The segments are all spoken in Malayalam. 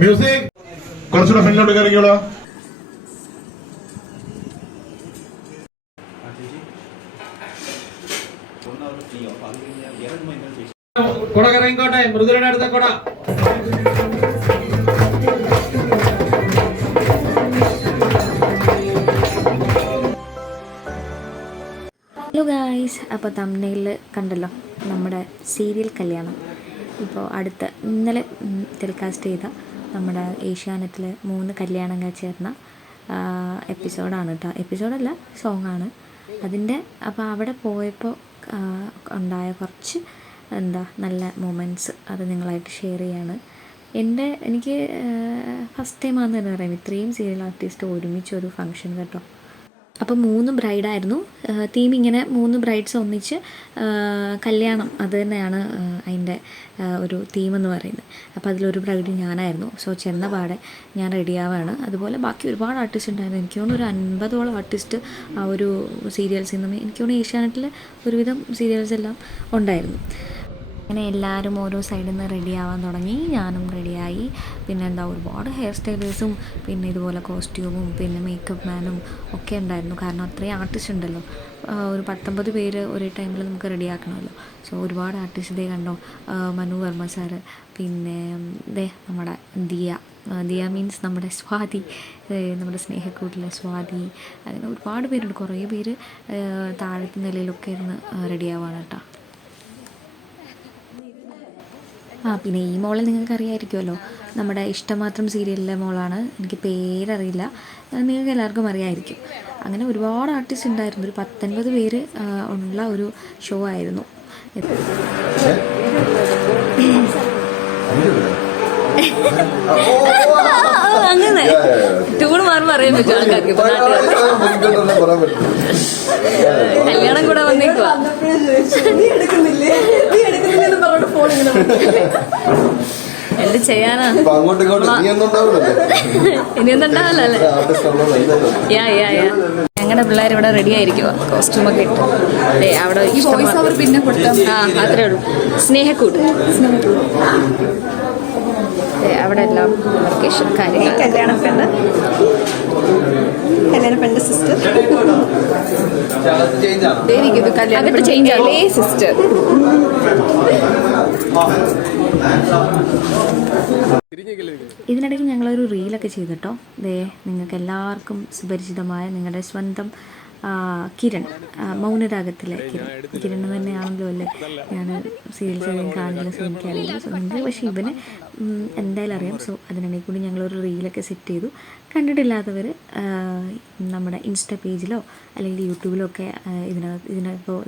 മ്യൂസിക് കുറച്ചുകൂടെ ഫ്രണ്ടിലോട്ട് കയറിക്കോളൂ. കൊട കറങ്ങിക്കോട്ടെ, മൃദുലയുടെ അടുത്ത കൊട. ഹലോ ഗായ്സ്, അപ്പോൾ തംബ്നെയിൽ കണ്ടല്ലോ നമ്മുടെ സീരിയൽ കല്യാണം. ഇപ്പോൾ ഇന്നലെ ടെലികാസ്റ്റ് ചെയ്ത നമ്മുടെ ഏഷ്യാനെറ്റിൽ 3 കല്യാണങ്ങൾ ചേർന്ന എപ്പിസോഡാണ് കേട്ടോ. എപ്പിസോഡല്ല, സോങ്ങാണ് അതിൻ്റെ. അപ്പോൾ അവിടെ പോയപ്പോൾ ഉണ്ടായ കുറച്ച് നല്ല മൊമെൻറ്റ്സ് അത് നിങ്ങളായിട്ട് ഷെയർ ചെയ്യാണ്. എനിക്ക് ഫസ്റ്റ് ടൈമാണെന്ന് തന്നെ പറയാം ഇത്രയും സീരിയൽ ആർട്ടിസ്റ്റ് ഒരുമിച്ചൊരു ഫങ്ഷൻ കേട്ടോ. അപ്പോൾ 3 ബ്രൈഡായിരുന്നു തീം. ഇങ്ങനെ 3 ബ്രൈഡ്സ് ഒന്നിച്ച് കല്യാണം, അത് തന്നെയാണ് അതിൻ്റെ ഒരു തീമെന്ന് പറയുന്നത്. അപ്പോൾ അതിലൊരു ബ്രൈഡ് ഞാനായിരുന്നു. സോ ചെന്ന പാടെ ഞാൻ റെഡിയാവാണ്. അതുപോലെ ബാക്കി ഒരുപാട് ആർട്ടിസ്റ്റ് ഉണ്ടായിരുന്നു. എനിക്ക് തോന്നുന്നു ഒരു 50ഓളം ആർട്ടിസ്റ്റ് ആ ഒരു സീരിയൽസിൽ നിന്ന്, എനിക്ക് തോന്നുന്നു ഏഷ്യാനെറ്റിൽ ഒരുവിധം സീരിയൽസ് എല്ലാം ഉണ്ടായിരുന്നു. അങ്ങനെ എല്ലാവരും ഓരോ സൈഡിൽ നിന്ന് റെഡിയാവാൻ തുടങ്ങി. ഞാനും റെഡിയായി. പിന്നെ ഒരുപാട് ഹെയർ സ്റ്റൈലേഴ്സും പിന്നെ ഇതുപോലെ കോസ്റ്റ്യൂമും പിന്നെ മേക്കപ്പ് മാനും ഒക്കെ ഉണ്ടായിരുന്നു. കാരണം അത്രയും ആർട്ടിസ്റ്റ് ഉണ്ടല്ലോ. ഒരു 19 പേര് ഒരേ ടൈമിൽ നമുക്ക് റെഡിയാക്കണമല്ലോ. സോ ഒരുപാട് ആർട്ടിസ്റ്റ് കണ്ടോ. മനു വർമ്മ സാറ്, പിന്നെ നമ്മുടെ ദിയ മീൻസ് നമ്മുടെ സ്വാതി, നമ്മുടെ സ്നേഹക്കൂട്ടിലെ സ്വാതി, അങ്ങനെ ഒരുപാട് പേരുണ്ട്. കുറേ പേര് താഴത്തെ നിലയിലൊക്കെ ഇരുന്ന് റെഡിയാവാണ് കേട്ടോ. പിന്നെ ഈ മോളെ നിങ്ങൾക്ക് അറിയാമായിരിക്കുമല്ലോ, നമ്മുടെ ഇഷ്ടമാത്രം സീരിയലിലെ മോളാണ്. എനിക്ക് പേരറിയില്ല, നിങ്ങൾക്ക് എല്ലാവർക്കും അറിയാമായിരിക്കും. അങ്ങനെ ഒരുപാട് ആർട്ടിസ്റ്റ് ഉണ്ടായിരുന്നു. ഒരു 19 പേര് ഉള്ള ഒരു ഷോ ആയിരുന്നു. അങ്ങനെ ടൂണ് മാറുമ്പോൾ അറിയാൻ പറ്റും ആൾക്കാർക്ക്. കല്യാണം കൂടെ വന്നേക്കുവാ. എന്ത് ചെയ്യാനാ, ഇനിയൊന്നും ഉണ്ടാവില്ല അല്ലേ. ഞങ്ങളുടെ പിള്ളേർ ഇവിടെ റെഡി ആയിരിക്കുവാ, കോസ്റ്റ്യൂമൊക്കെ ഇട്ട്. അവിടെ പിന്നെ അത്രേ ഉള്ളൂ. സ്നേഹക്കൂട്ട് അവിടെ എല്ലാം ലൊക്കേഷൻ കാര്യങ്ങൾ. കല്യാണ പെണ്ണ് സിസ്റ്റർ അതൊക്കെ ചേഞ്ച് ആണല്ലേ സിസ്റ്റർ. ഇതിനിടയ്ക്ക് ഞങ്ങളൊരു റീലൊക്കെ ചെയ്തിട്ടോ. നിങ്ങൾക്ക് എല്ലാവർക്കും സുപരിചിതമായ നിങ്ങളുടെ സ്വന്തം കിരൺ, മൗനരാഗത്തിലെ കിരൺ തന്നെയാണല്ലോ അല്ലേ. ഞാൻ സീരിയൽസ് ഒന്നും കാണില്ല, സോ എനിക്കറിയില്ല. സോ നിങ്ങൾക്ക് പക്ഷേ ഇവന് എന്തായാലും അറിയാം. സോ അതിനിടയിൽ കൂടി ഞങ്ങളൊരു റീലൊക്കെ സെറ്റ് ചെയ്തു. കണ്ടിട്ടില്ലാത്തവർ നമ്മുടെ ഇൻസ്റ്റ പേജിലോ അല്ലെങ്കിൽ യൂട്യൂബിലോ ഒക്കെ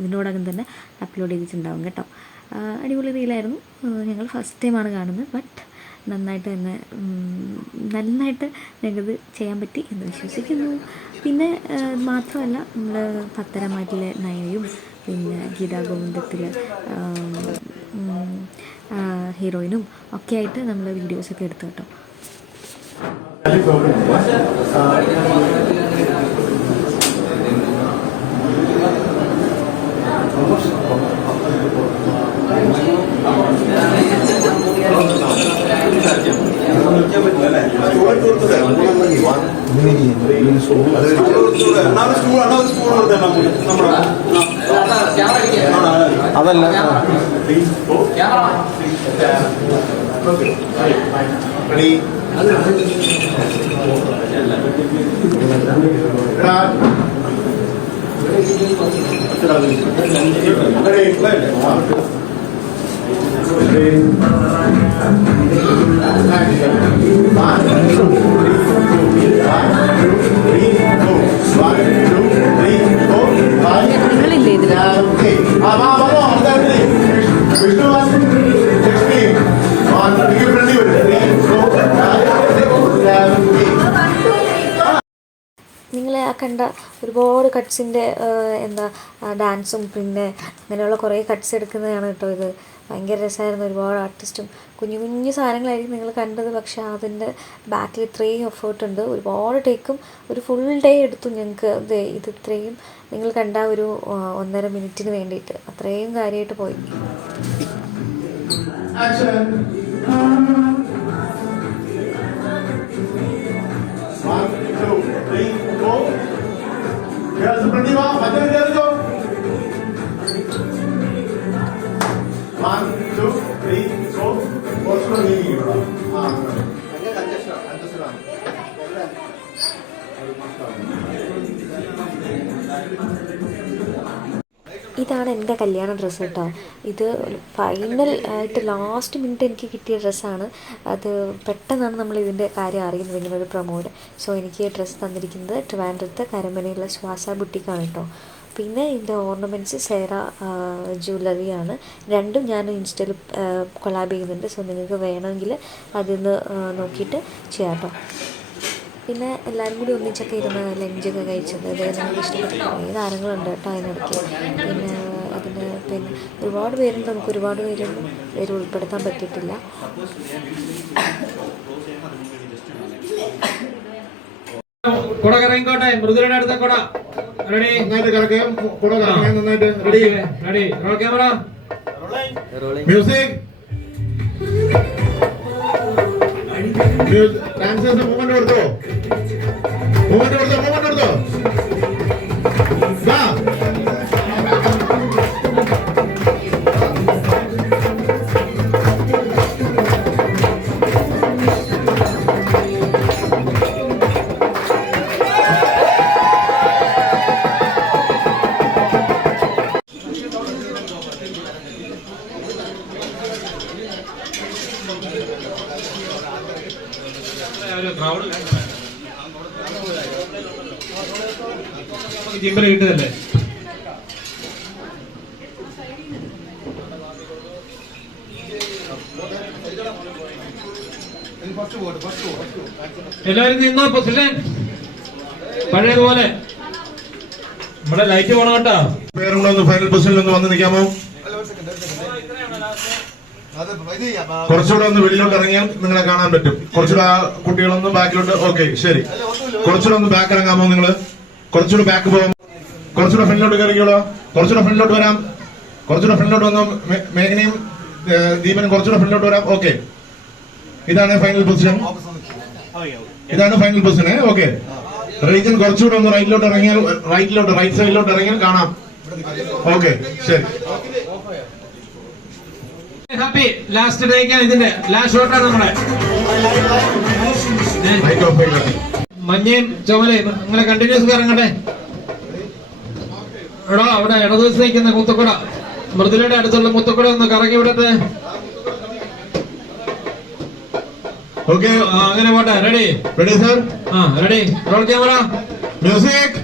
ഇതിനോടകം തന്നെ അപ്ലോഡ് ചെയ്തിട്ടുണ്ടാവും കേട്ടോ. അടിപൊളി റീലായിരുന്നു. ഞങ്ങൾ ഫസ്റ്റ് ടൈമാണ് കാണുന്നത്. ബട്ട് നന്നായിട്ട് ഞങ്ങൾക്കത് ചെയ്യാൻ പറ്റി എന്ന് വിശ്വസിക്കുന്നു. പിന്നെ മാത്രമല്ല, നമ്മൾ പത്തരമാറ്റിലെ നയയും പിന്നെ ഗീതാ ഗോവിന്ദത്തിലെ ഹീറോയിനും ഒക്കെ ആയിട്ട് നമ്മൾ വീഡിയോസൊക്കെ എടുത്തു കേട്ടോ. അതല്ല നിങ്ങളില്ലേ ഇതിൽ നിങ്ങൾ ആ കണ്ട ഒരുപാട് കട്ട്സിൻ്റെ ഡാൻസും പിന്നെ അങ്ങനെയുള്ള കുറേ കട്ട്സ് എടുക്കുന്നതാണ് കേട്ടോ ഇത്. ഭയങ്കര രസമായിരുന്നു. ഒരുപാട് ആർട്ടിസ്റ്റും കുഞ്ഞു കുഞ്ഞു സാധനങ്ങളായിരിക്കും നിങ്ങൾ കണ്ടത്, പക്ഷേ അതിൻ്റെ ബാക്കിൽ ഇത്രയും എഫേർട്ട് ഉണ്ട്. ഒരുപാട് ടേക്കും ഒരു ഫുൾ ഡേ എടുത്തു ഞങ്ങൾക്ക് ഇത് ഇത്രയും നിങ്ങൾ കണ്ട ഒരു 1.5 മിനിറ്റിന് വേണ്ടിയിട്ട്. അത്രയും കാര്യമായിട്ട് പോയി. ഇതാണ് എൻ്റെ കല്യാണ ഡ്രസ്സ് കേട്ടോ. ഇത് ഫൈനൽ ആയിട്ട് ലാസ്റ്റ് മിനിറ്റ് എനിക്ക് കിട്ടിയ ഡ്രസ്സാണ്. അത് പെട്ടെന്നാണ് നമ്മൾ ഇതിൻ്റെ കാര്യം അറിയുന്നത്, ഇങ്ങനെ ഒരു പ്രൊമോഡ്. സോ എനിക്ക് ഡ്രസ്സ് തന്നിരിക്കുന്നത് ട്രിവാൻഡ്രത്ത് കരമനയുള്ള ശ്വാസ ബുട്ടിക്കാണ് കേട്ടോ. പിന്നെ ഇതിൻ്റെ ഓർണമെൻറ്റ്സ് സേറ ജ്വല്ലറിയാണ്. രണ്ടും ഞാൻ ഇൻസ്റ്റയിൽ കൊളാബ് ചെയ്യുന്നുണ്ട്. സോ നിങ്ങൾക്ക് വേണമെങ്കിൽ അതിന്ന് നോക്കിയിട്ട് ചെയ്യാം കേട്ടോ. പിന്നെ എല്ലാവരും കൂടി ഒന്നിച്ചൊക്കെ ഇരുന്ന് ലഞ്ചൊക്കെ കഴിച്ചത് നമുക്ക് ഇഷ്ടപ്പെട്ട കുറേ താരങ്ങളുണ്ട് കേട്ടോ അതിനിടയ്ക്ക്. പിന്നെ ഒരുപാട് പേരുണ്ട്, നമുക്ക് ഒരുപാട് പേര് ഉൾപ്പെടുത്താൻ പറ്റിയിട്ടില്ല. കുട കറങ്ങിക്കോട്ടെ, മൃദുലയുടെ അടുത്ത കുട. റെഡി, നന്നായിട്ട് കറക്കാം. കുട കറങ്ങാൻ നന്നായിട്ട് ready. Ready, roll camera, music. Dancers movement കൊടുത്തോ, മൂവ്മെന്റ് കൊടുത്തോ. ജിമ്മിൽ കിട്ടുന്നല്ലേ. എല്ലാവരും നിന്നോ പൊസിഷൻ പഴയതുപോലെ. നമ്മുടെ ലൈറ്റ് പോണം കേട്ടോ. പേരുകളൊന്ന് ഫൈനൽ പൊസിഷനിൽ ഒന്ന് വന്ന് നിൽക്കാമോ? കുറച്ചുകൂടെ ഒന്ന് വെളിയിലോട്ട് ഇറങ്ങിയാൽ നിങ്ങളെ കാണാൻ പറ്റും. കുറച്ചുകൂടെ ആ കുട്ടികളൊന്ന് ബാക്കിലോട്ട്. ഓക്കെ, ശരി. കുറച്ചുകൂടെ ഒന്ന് ബാക്ക് ഇറങ്ങാമോ നിങ്ങള്? കുറച്ചുകൂടെ ബാക്ക് പോകാം. കുറച്ചുകൂടെ ഫ്രണ്ടിലോട്ട് കയറിക്കോളോ. കുറച്ചുകൂടെ ഫ്രണ്ടിലോട്ട് വരാം. കുറച്ചുകൂടെ ഫ്രണ്ടിലോട്ട് വന്നോ. മേഘനയും ദീപനും കുറച്ചുകൂടെ ഫ്രണ്ടിലോട്ട് വരാം. ഓക്കെ, ഇതാണ് ഫൈനൽ പൊസിഷൻ. ഓക്കെ, റീജൻ കുറച്ചുകൂടെ ഒന്ന് റൈറ്റിലോട്ട് ഇറങ്ങിയാൽ, റൈറ്റ് സൈഡിലോട്ട് ഇറങ്ങിയാൽ കാണാം. ഓക്കെ, ശരി. ഹാപ്പി ലാസ്റ്റ് ഡേക്കാണ് ഇതിന്റെ ലാസ്റ്റ് ഷോട്ടാണ് നമ്മുടെ. മഞ്ഞയും ചുമലയും നിങ്ങളെ കണ്ടിന്യൂസ് കറങ്ങട്ടെ. എടോ, അവിടെ ഇടതുവശത്ത് നിൽക്കുന്ന മുത്തക്കുട, മൃദുലയുടെ അടുത്തുള്ള മുത്തക്കുട ഒന്ന് കറങ്ങി വിടട്ടെ. ഓക്കെ, അങ്ങനെ പോട്ടെ. Ready sir. Ready, roll camera, music.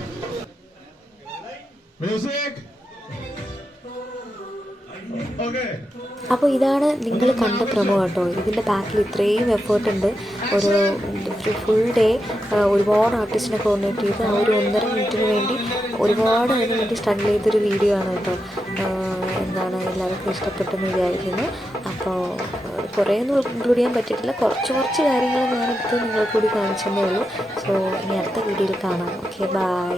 അപ്പോൾ ഇതാണ് നിങ്ങൾ കണ്ട പ്രൊമോ കേട്ടോ. ഇതിൻ്റെ ബാക്കിൽ ഇത്രയും എഫേർട്ട് ഉണ്ട്. ഒരു ഫുൾ ഡേ ഒരുപാട് ആർട്ടിസ്റ്റിനെ കോർഡിനേറ്റ് ചെയ്ത് ആ ഒരു 1.5 മിനിറ്റിന് വേണ്ടി ഒരുപാട് അതിന് വേണ്ടി സ്ട്രഗിൾ ചെയ്തൊരു വീഡിയോ ആണ് കേട്ടോ. എല്ലാവർക്കും ഇഷ്ടപ്പെട്ടെന്ന് വിചാരിക്കുന്നു. അപ്പോൾ കുറേയൊന്നും ഇൻക്ലൂഡ് ചെയ്യാൻ പറ്റിയിട്ടില്ല. കുറച്ച് കാര്യങ്ങൾ ഞാനെടുത്ത് നിങ്ങൾക്ക് കൂടി കാണിച്ചതേ ഉള്ളൂ. സോ ഇനി അടുത്ത വീഡിയോയിൽ കാണാം. Okay, by.